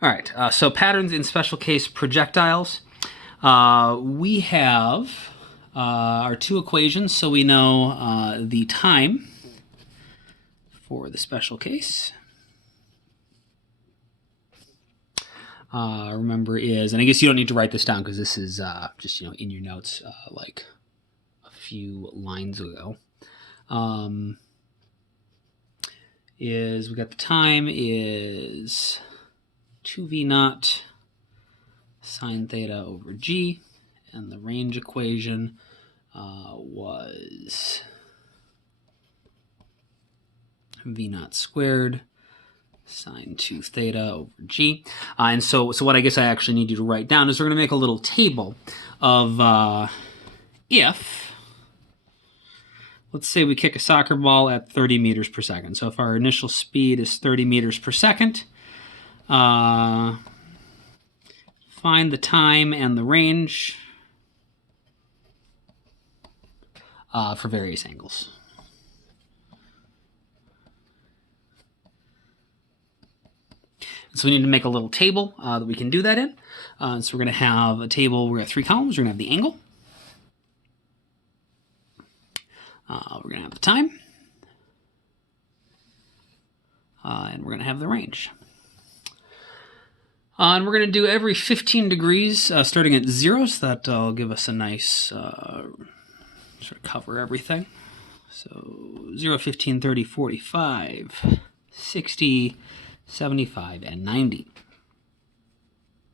All right, so patterns in special case projectiles. We have our two equations, so we know the time for the special case. Remember is, and I guess you don't need to write this down because this is just in your notes like a few lines ago. Is we got the time is 2v naught sine theta over g, and the range equation was v naught squared sine 2 theta over g. And so what I guess I actually need you to write down is we're going to make a little table of if, let's say we kick a soccer ball at 30 meters per second. So if our initial speed is 30 meters per second, find the time and the range for various angles. So we need to make a little table that we can do that in. So we're going to have a table, we're going to have 3 columns. We're going to have the angle. We're going to have the time. And we're going to have the range. And we're going to do every 15 degrees starting at 0, so that'll give us a nice sort of cover everything. So 0, 15, 30, 45, 60, 75, and 90.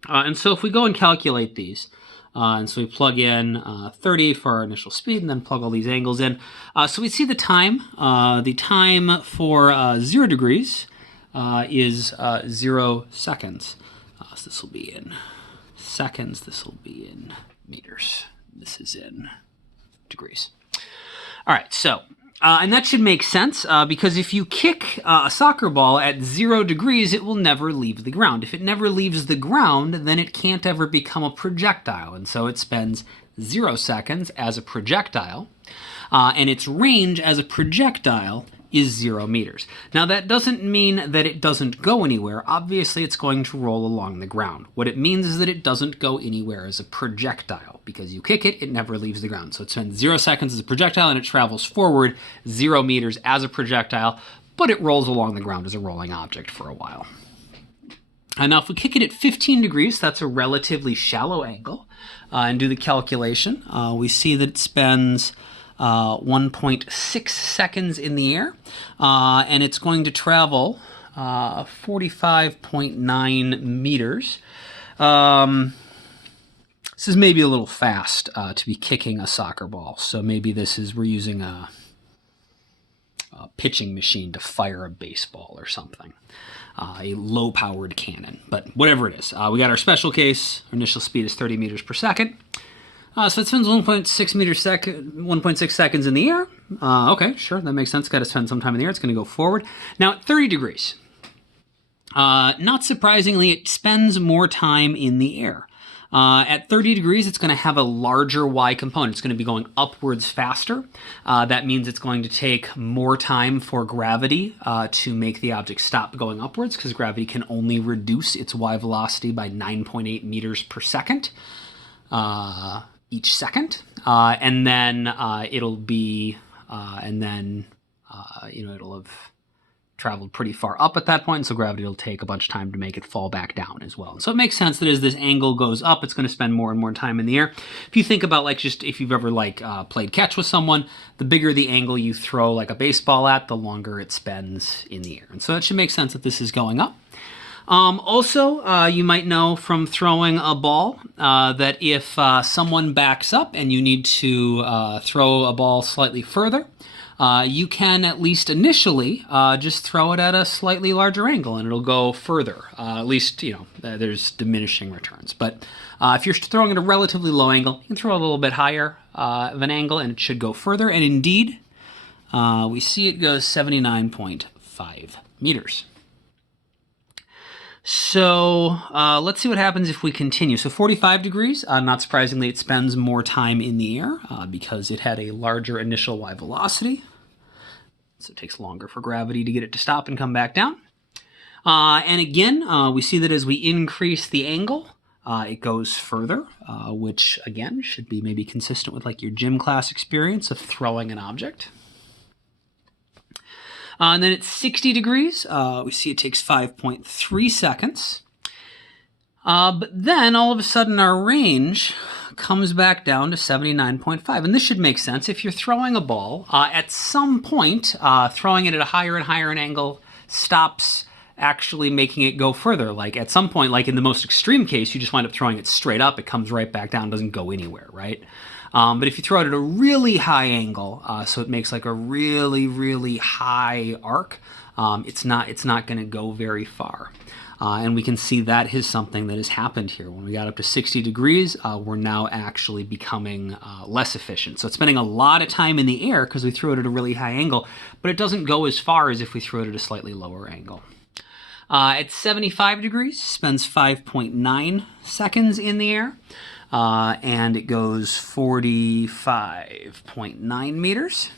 And so if we go and calculate these, and so we plug in 30 for our initial speed and then plug all these angles in. So we see the time. The time for 0 degrees is 0 seconds. So this will be in seconds. This will be in meters. This is in degrees. All right, so and that should make sense because if you kick a soccer ball at 0 degrees, it will never leave the ground. If it never leaves the ground, then it can't ever become a projectile. And so it spends 0 seconds as a projectile, and its range as a projectile is 0 meters. Now that doesn't mean that it doesn't go anywhere. Obviously it's going to roll along the ground. What it means is that it doesn't go anywhere as a projectile. Because you kick it, it never leaves the ground. So it spends 0 seconds as a projectile and it travels forward 0 meters as a projectile, but it rolls along the ground as a rolling object for a while. And now if we kick it at 15 degrees, that's a relatively shallow angle, and do the calculation, we see that it spends 1.6 seconds in the air, and it's going to travel 45.9 meters. This is maybe a little fast to be kicking a soccer ball, so maybe we're using a pitching machine to fire a baseball or something, a low-powered cannon, but whatever it is. We got our special case. Our initial speed is 30 meters per second. So it spends 1.6 seconds in the air. Okay, sure, that makes sense. Got to spend some time in the air. It's going to go forward. Now at 30 degrees, not surprisingly, it spends more time in the air. At 30 degrees, it's going to have a larger y component. It's going to be going upwards faster. That means it's going to take more time for gravity to make the object stop going upwards, because gravity can only reduce its y velocity by 9.8 meters per second. Each second, and then it'll be, it'll have traveled pretty far up at that point, and so gravity will take a bunch of time to make it fall back down as well. And so it makes sense that as this angle goes up, it's going to spend more and more time in the air. If you think about if you've ever played catch with someone, the bigger the angle you throw like a baseball at, the longer it spends in the air. And so it should make sense that this is going up. Also, you might know from throwing a ball that if someone backs up and you need to throw a ball slightly further, you can at least initially just throw it at a slightly larger angle and it'll go further. At least, there's diminishing returns. But if you're throwing at a relatively low angle, you can throw a little bit higher of an angle and it should go further. And indeed, we see it goes 79.5 meters. So let's see what happens if we continue. So 45 degrees, not surprisingly, it spends more time in the air because it had a larger initial y velocity. So it takes longer for gravity to get it to stop and come back down. And again, we see that as we increase the angle, it goes further, which again should be maybe consistent with like your gym class experience of throwing an object. And then at 60 degrees, we see it takes 5.3 seconds. But then all of a sudden our range comes back down to 79.5. And this should make sense. If you're throwing a ball, at some point, throwing it at a higher and higher an angle stops actually making it go further. Like at some point, like in the most extreme case, you just wind up throwing it straight up. It comes right back down, doesn't go anywhere, right? But if you throw it at a really high angle, so it makes like a really, really high arc, it's not going to go very far. And we can see that is something that has happened here. When we got up to 60 degrees, we're now actually becoming less efficient. So it's spending a lot of time in the air because we threw it at a really high angle, but it doesn't go as far as if we threw it at a slightly lower angle. At 75 degrees, spends 5.9 seconds in the air, and it goes 45.9 meters.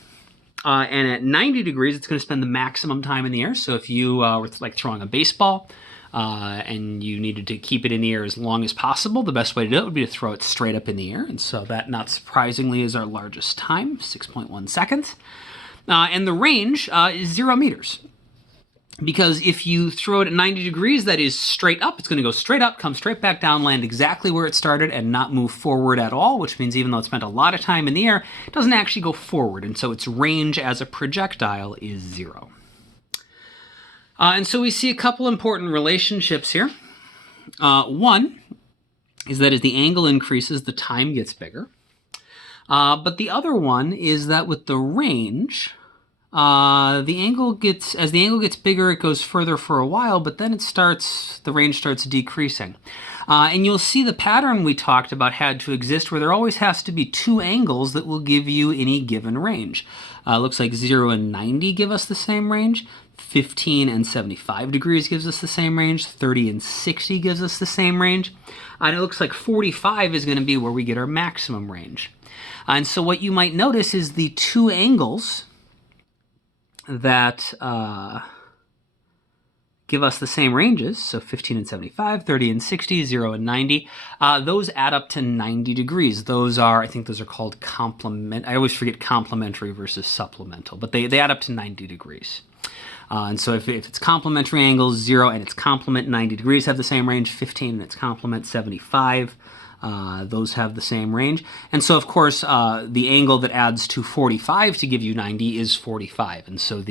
And at 90 degrees, it's going to spend the maximum time in the air. So if you were like throwing a baseball and you needed to keep it in the air as long as possible, the best way to do it would be to throw it straight up in the air. And so that, not surprisingly, is our largest time, 6.1 seconds. And the range is 0 meters. Because if you throw it at 90 degrees, that is straight up. It's going to go straight up, come straight back down, land exactly where it started, and not move forward at all, which means even though it spent a lot of time in the air, it doesn't actually go forward. And so its range as a projectile is 0. And so we see a couple important relationships here. One is that as the angle increases, the time gets bigger. But the other one is that with the range, as the angle gets bigger, it goes further for a while, but then the range starts decreasing. And you'll see the pattern we talked about had to exist where there always has to be two angles that will give you any given range. Looks like 0 and 90 give us the same range. 15 and 75 degrees gives us the same range. 30 and 60 gives us the same range. And it looks like 45 is going to be where we get our maximum range. And so what you might notice is the two angles that give us the same ranges, so 15 and 75, 30 and 60, 0 and 90, those add up to 90 degrees. Those are, I think those are called complement. I always forget complementary versus supplemental, but they add up to 90 degrees. And so if it's complementary angles, 0 and its complement 90 degrees have the same range, 15 and its complement 75, those have the same range. And so, of course, the angle that adds to 45 to give you 90 is 45. And so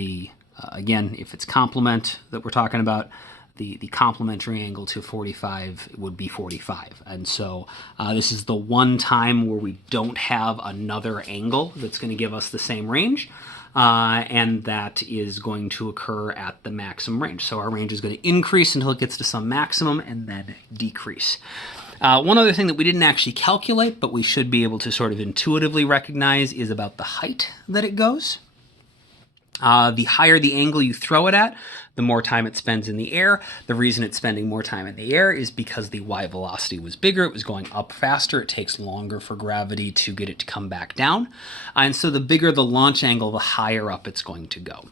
again, if it's complement that we're talking about, the complementary angle to 45 would be 45. And so this is the one time where we don't have another angle that's going to give us the same range. And that is going to occur at the maximum range. So our range is going to increase until it gets to some maximum and then decrease. One other thing that we didn't actually calculate, but we should be able to sort of intuitively recognize, is about the height that it goes. The higher the angle you throw it at, the more time it spends in the air. The reason it's spending more time in the air is because the y velocity was bigger. It was going up faster. It takes longer for gravity to get it to come back down. And so the bigger the launch angle, the higher up it's going to go.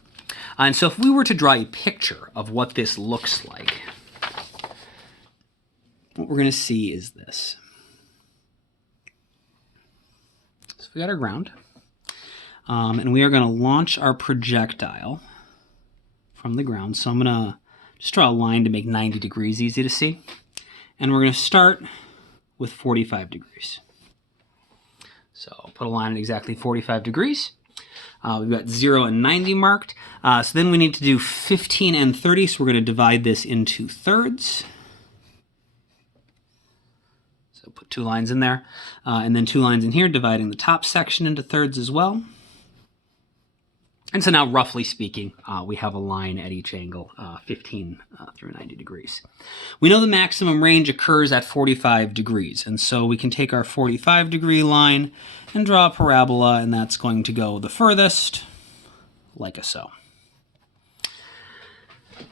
And so if we were to draw a picture of what this looks like, what we're going to see is this. So we got our ground. And we are going to launch our projectile from the ground. So I'm going to just draw a line to make 90 degrees easy to see. And we're going to start with 45 degrees. So I'll put a line at exactly 45 degrees. We've got 0 and 90 marked. So then we need to do 15 and 30. So we're going to divide this into thirds. So put 2 lines in there. And then 2 lines in here, dividing the top section into thirds as well. And so now, roughly speaking, we have a line at each angle, 15 through 90 degrees. We know the maximum range occurs at 45 degrees, and so we can take our 45-degree line and draw a parabola, and that's going to go the furthest, like so.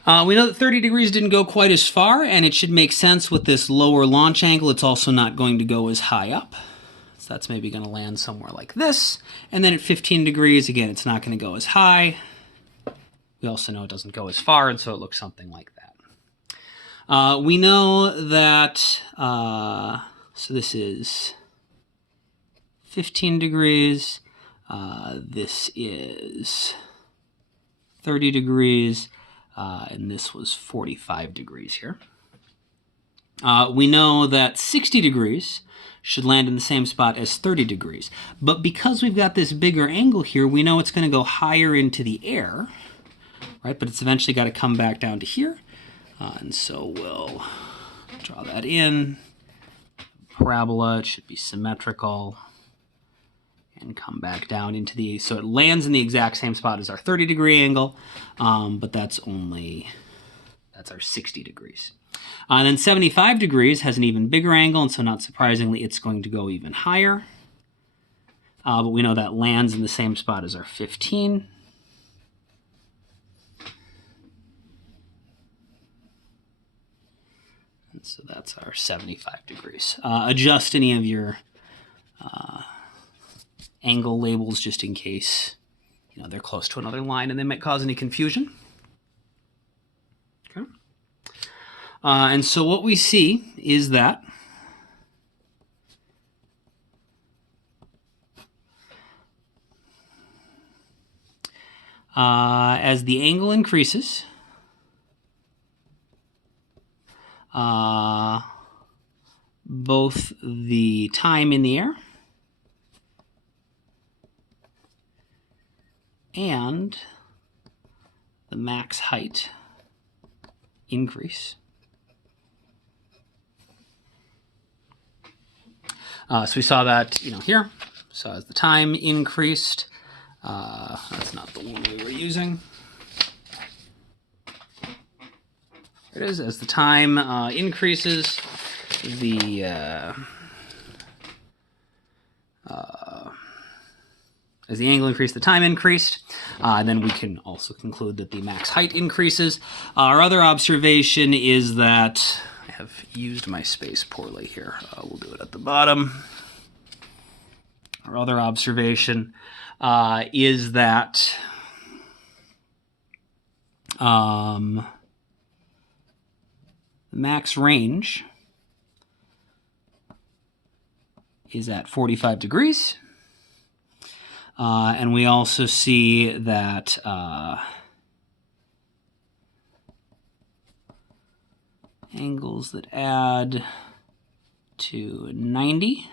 We know that 30 degrees didn't go quite as far, and it should make sense with this lower launch angle. It's also not going to go as high up. So that's maybe going to land somewhere like this. And then at 15 degrees, again, it's not going to go as high. We also know it doesn't go as far, and so it looks something like that. We know that, so this is 15 degrees. This is 30 degrees. And this was 45 degrees here. We know that 60 degrees should land in the same spot as 30 degrees. But because we've got this bigger angle here, we know it's going to go higher into the air, right? But it's eventually got to come back down to here. And so we'll draw that in. Parabola, it should be symmetrical. And come back down into the, so it lands in the exact same spot as our 30-degree angle, but that's our 60 degrees. And then 75 degrees has an even bigger angle, and so not surprisingly, it's going to go even higher. But we know that lands in the same spot as our 15. And so that's our 75 degrees. Adjust any of your angle labels just in case they're close to another line and they might cause any confusion. Okay. And so what we see is that as the angle increases, both the time in the air and the max height increase. So we saw that, here. So as the time increased, that's not the one we were using. There it is. As the time increases, as the angle increased, the time increased. And then we can also conclude that the max height increases. Our other observation is that I have used my space poorly here. We'll do it at the bottom. Our other observation is that the max range is at 45 degrees. And we also see that angles that add to 90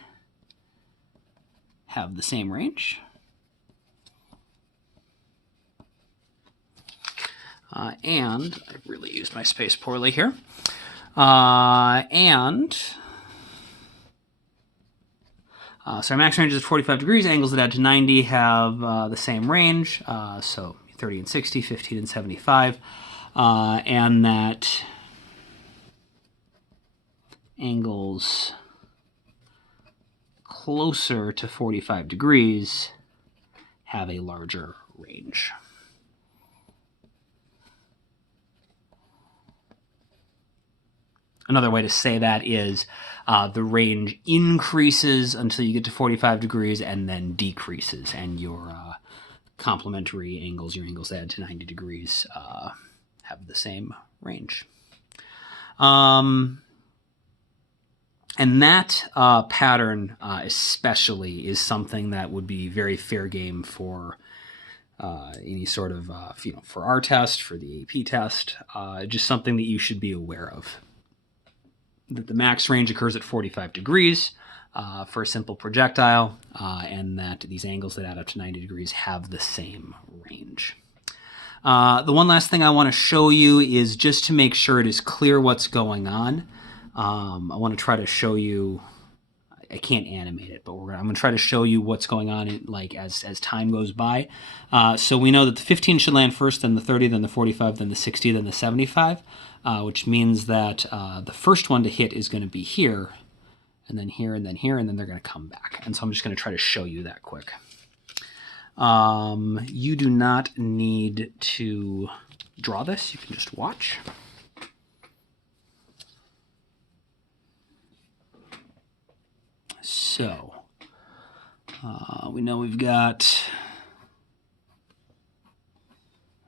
have the same range. And I really used my space poorly here. So our max range is 45 degrees. Angles that add to 90 have the same range. So 30 and 60, 15 and 75. And that angles closer to 45 degrees have a larger range. Another way to say that is the range increases until you get to 45 degrees and then decreases, and your complementary angles, your angles that add to 90 degrees, have the same range. And that pattern especially is something that would be very fair game for any sort of, for our test, for the AP test, just something that you should be aware of. That the max range occurs at 45 degrees for a simple projectile, and that these angles that add up to 90 degrees have the same range. The one last thing I want to show you is just to make sure it is clear what's going on. I want to try to show you, I can't animate it, but I'm going to try to show you what's going on as time goes by. So we know that the 15 should land first, then the 30, then the 45, then the 60, then the 75, which means that the first one to hit is going to be here, and then here, and then here, and then they're going to come back. And so I'm just going to try to show you that quick. You do not need to draw this. You can just watch. So, we know we've got,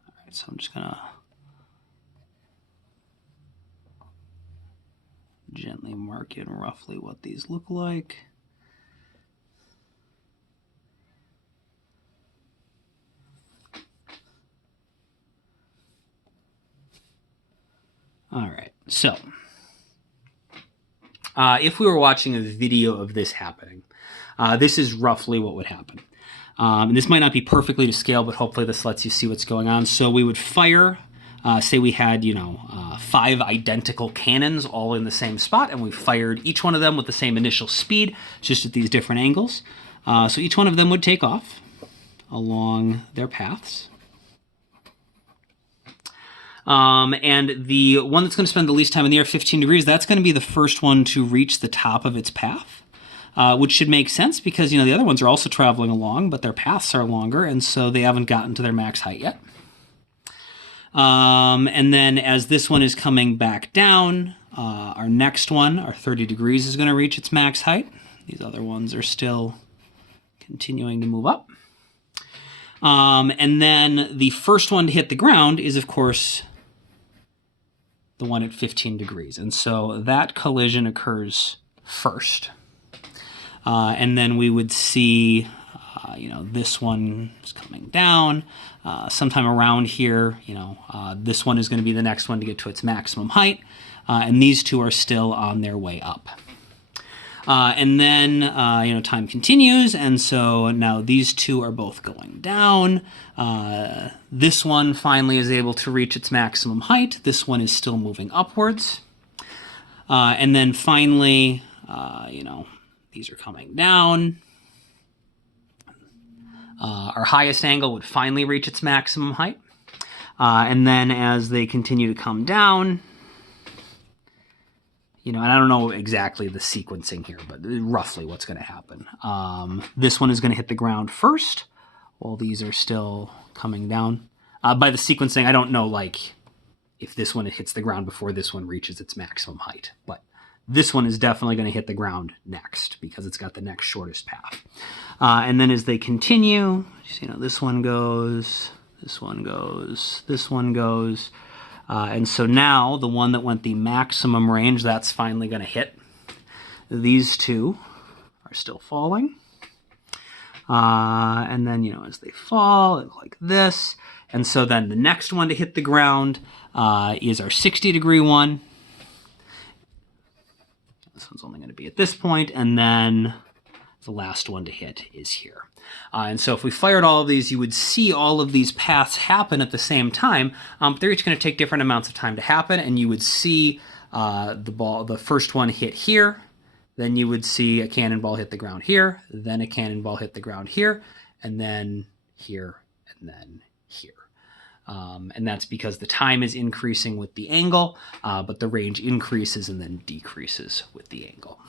all right, so I'm just gonna, Gently mark in roughly what these look like. All right, so if we were watching a video of this happening, this is roughly what would happen. And this might not be perfectly to scale, but hopefully this lets you see what's going on. So we would fire, say we had, 5 identical cannons all in the same spot, and we fired each one of them with the same initial speed, just at these different angles. So each one of them would take off along their paths. And the one that's going to spend the least time in the air, 15 degrees, that's going to be the first one to reach the top of its path, which should make sense because, the other ones are also traveling along, but their paths are longer, and so they haven't gotten to their max height yet. And then as this one is coming back down, our next one, our 30 degrees, is going to reach its max height. These other ones are still continuing to move up. And then the first one to hit the ground is, of course, the one at 15 degrees. And so that collision occurs first. And then we would see, this one is coming down. Sometime around here, this one is going to be the next one to get to its maximum height. And these two are still on their way up. And then, time continues, and so now these two are both going down. This one finally is able to reach its maximum height. This one is still moving upwards. And then finally, these are coming down. Our highest angle would finally reach its maximum height. And then as they continue to come down, and I don't know exactly the sequencing here, but roughly what's going to happen. This one is going to hit the ground first, while these are still coming down. By the sequencing, I don't know, if this one hits the ground before this one reaches its maximum height. But this one is definitely going to hit the ground next, because it's got the next shortest path. And then as they continue, this one goes, this one goes, this one goes. And so now the one that went the maximum range, that's finally going to hit. These two are still falling. And then, as they fall, it looks like this. And so then the next one to hit the ground is our 60-degree one. This one's only going to be at this point, and then the last one to hit is here. And so if we fired all of these, you would see all of these paths happen at the same time. They're each going to take different amounts of time to happen, and you would see the first one hit here, then you would see a cannonball hit the ground here, then a cannonball hit the ground here, and then here, and then here. And that's because the time is increasing with the angle, but the range increases and then decreases with the angle.